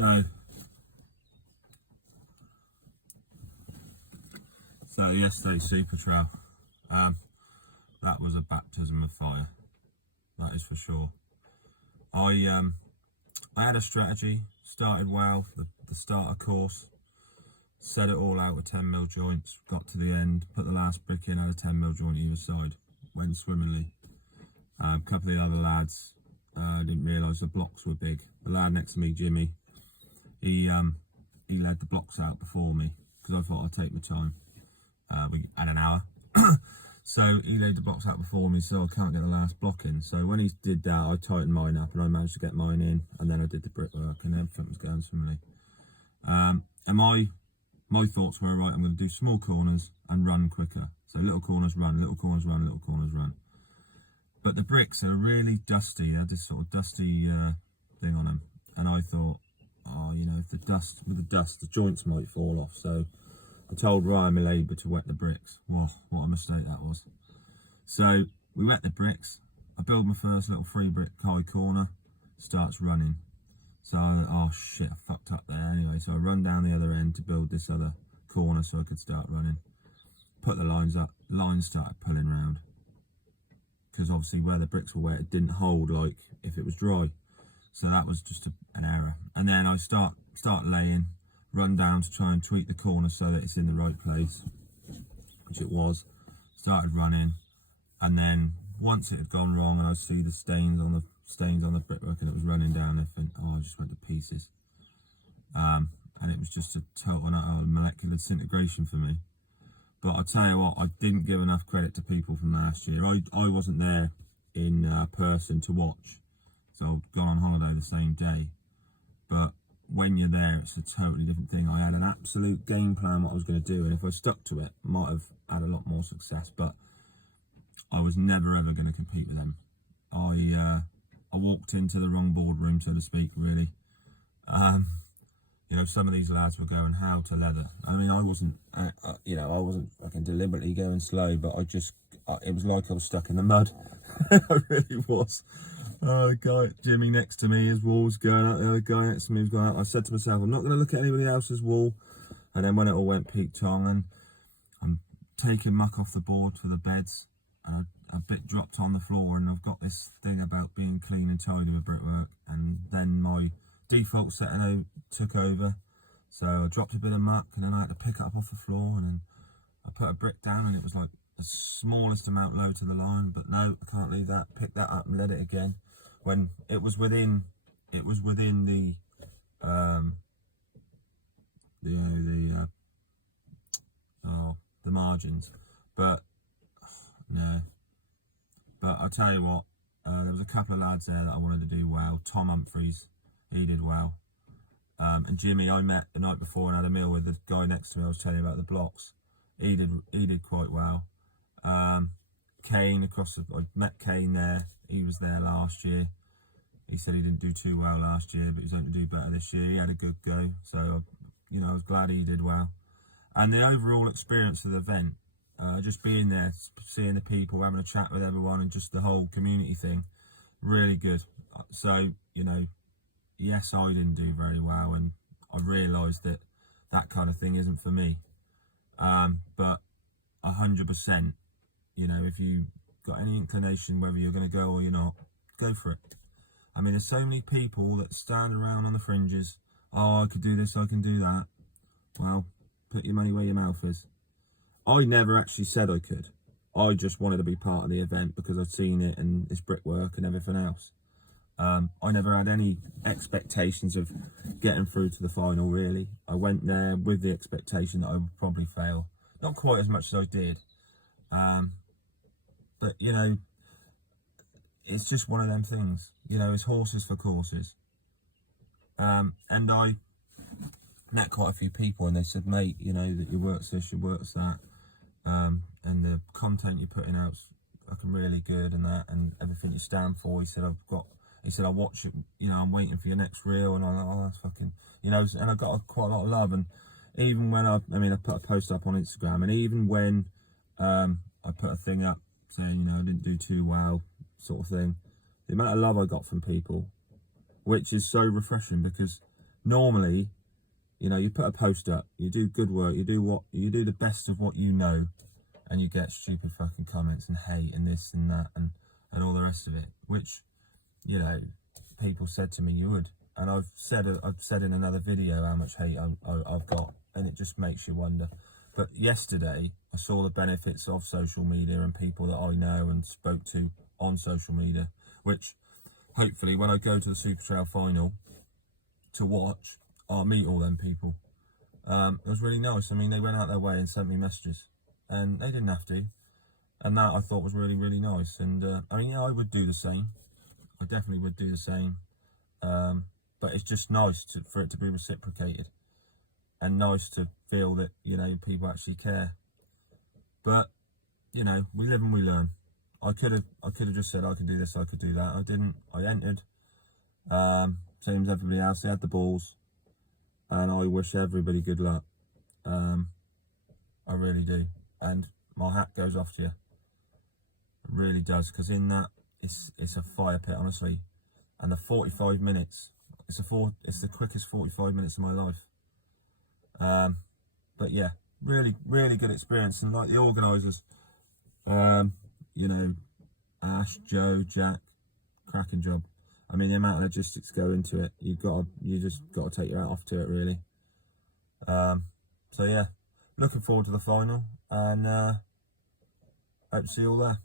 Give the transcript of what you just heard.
So yesterday's Supertrowel, that was a baptism of fire, that is for sure. I had a strategy, started well, the starter course, set it all out with 10mm joints, got to the end, put the last brick in, had a 10mm joint either side, went swimmingly. A couple of the other lads didn't realise the blocks were big. The lad next to me, Jimmy, he led the blocks out before me because I thought I'd take my time. We had an hour. So he laid the blocks out before me, so I can't get the last block in. So when he did that, I tightened mine up and I managed to get mine in, and then I did the brickwork and everything was going swimmingly. And my thoughts were, right, I'm going to do small corners and run quicker. So little corners run, little corners run, little corners run. But the bricks are really dusty. They had this sort of dusty thing on them. And I thought, oh, you know, if with the dust, the joints might fall off. So I told Ryan, my labour, to wet the bricks. Whoa, what a mistake that was. So we wet the bricks. I build my first little 3-brick high corner. Starts running. So I thought, oh shit, I fucked up there anyway. So I run down the other end to build this other corner so I could start running. Put the lines up. Lines started pulling round. Because obviously where the bricks were wet, it didn't hold like if it was dry. So that was just an error. And then I start laying, run down to try and tweak the corner so that it's in the right place, which it was. Started running, and then once it had gone wrong and I see the stains on the brickwork and it was running down, I think, oh, I just went to pieces. And it was just a total and utter molecular disintegration for me. But I'll tell you what, I didn't give enough credit to people from last year. I wasn't there in person to watch, so I've gone on holiday the same day. But when you're there, it's a totally different thing. I had an absolute game plan what I was going to do, and if I stuck to it, I might have had a lot more success. But I was never ever going to compete with them. I walked into the wrong boardroom, so to speak, really. You know, some of these lads were going how to leather. I mean, I wasn't, you know, I wasn't fucking deliberately going slow, but it was like I was stuck in the mud. I really was. Oh, the guy, Jimmy next to me, his wall was going up, the other guy next to me was going up. I said to myself, I'm not going to look at anybody else's wall. And then when it all went peak tong, and I'm taking muck off the board for the beds, and a bit dropped on the floor, and I've got this thing about being clean and tidy with brickwork, and then my default setting took over, so I dropped a bit of muck, and then I had to pick it up off the floor, and then I put a brick down, and it was like the smallest amount low to the line. But no, I can't leave that. Pick that up and let it again when it was within the margins. But no, but I'll tell you what, there was a couple of lads there that I wanted to do well. Tom Humphreys, he did well. And Jimmy, I met the night before and had a meal with the guy next to me. I was telling you about the blocks. He did quite well. Kane I met Kane there. He was there last year. He said he didn't do too well last year, but he's going to do better this year. He had a good go, so you know, I was glad he did well. And the overall experience of the event, just being there, seeing the people, having a chat with everyone, and just the whole community thing, really good. So, you know, yes, I didn't do very well, and I realised that that kind of thing isn't for me. But 100%, you know, if you got any inclination whether you're going to go or you're not, go for it. I mean, there's so many people that stand around on the fringes. Oh, I could do this, I can do that. Well, put your money where your mouth is. I never actually said I could. I just wanted to be part of the event because I'd seen it and its brickwork and everything else. I never had any expectations of getting through to the final, really. I went there with the expectation that I would probably fail. Not quite as much as I did. But, you know, it's just one of them things. You know, it's horses for courses. And I met quite a few people and they said, mate, you know, that your work's this, your work's that. And the content you're putting out's fucking really good and that, and everything you stand for. He said, I'll watch it, you know, I'm waiting for your next reel. And I'm like, oh, that's fucking, you know, and I got quite a lot of love. And even when I put a post up on Instagram, and even when I put a thing up saying, you know, I didn't do too well, sort of thing, the amount of love I got from people, which is so refreshing, because normally, you know, you put a post up, you do good work, you do the best of what you know, and you get stupid fucking comments and hate and this and that and all the rest of it, which, you know, people said to me you would. And I've said in another video how much hate I've got, and it just makes you wonder. But yesterday I saw the benefits of social media and people that I know and spoke to on social media, which hopefully when I go to the Supertrowel final to watch, I'll meet all them people. It was really nice. I mean, they went out their way and sent me messages, and they didn't have to. And that I thought was really, really nice. And I mean, yeah, I would do the same. I definitely would do the same. But it's just nice for it to be reciprocated, and nice to feel that, you know, people actually care. But, you know, we live and we learn. I could have just said I could do this, I could do that. I didn't. I entered. Same as everybody else. They had the balls, and I wish everybody good luck. I really do, and my hat goes off to you. It really does, because in that, it's a fire pit, honestly. And the 45 minutes, it's the quickest 45 minutes of my life. But yeah, really, really good experience. And like the organisers, you know, Ash, Joe, Jack, cracking job. I mean, the amount of logistics go into it, you just got to take your hat off to it, really. So yeah, looking forward to the final, and hope to see you all there.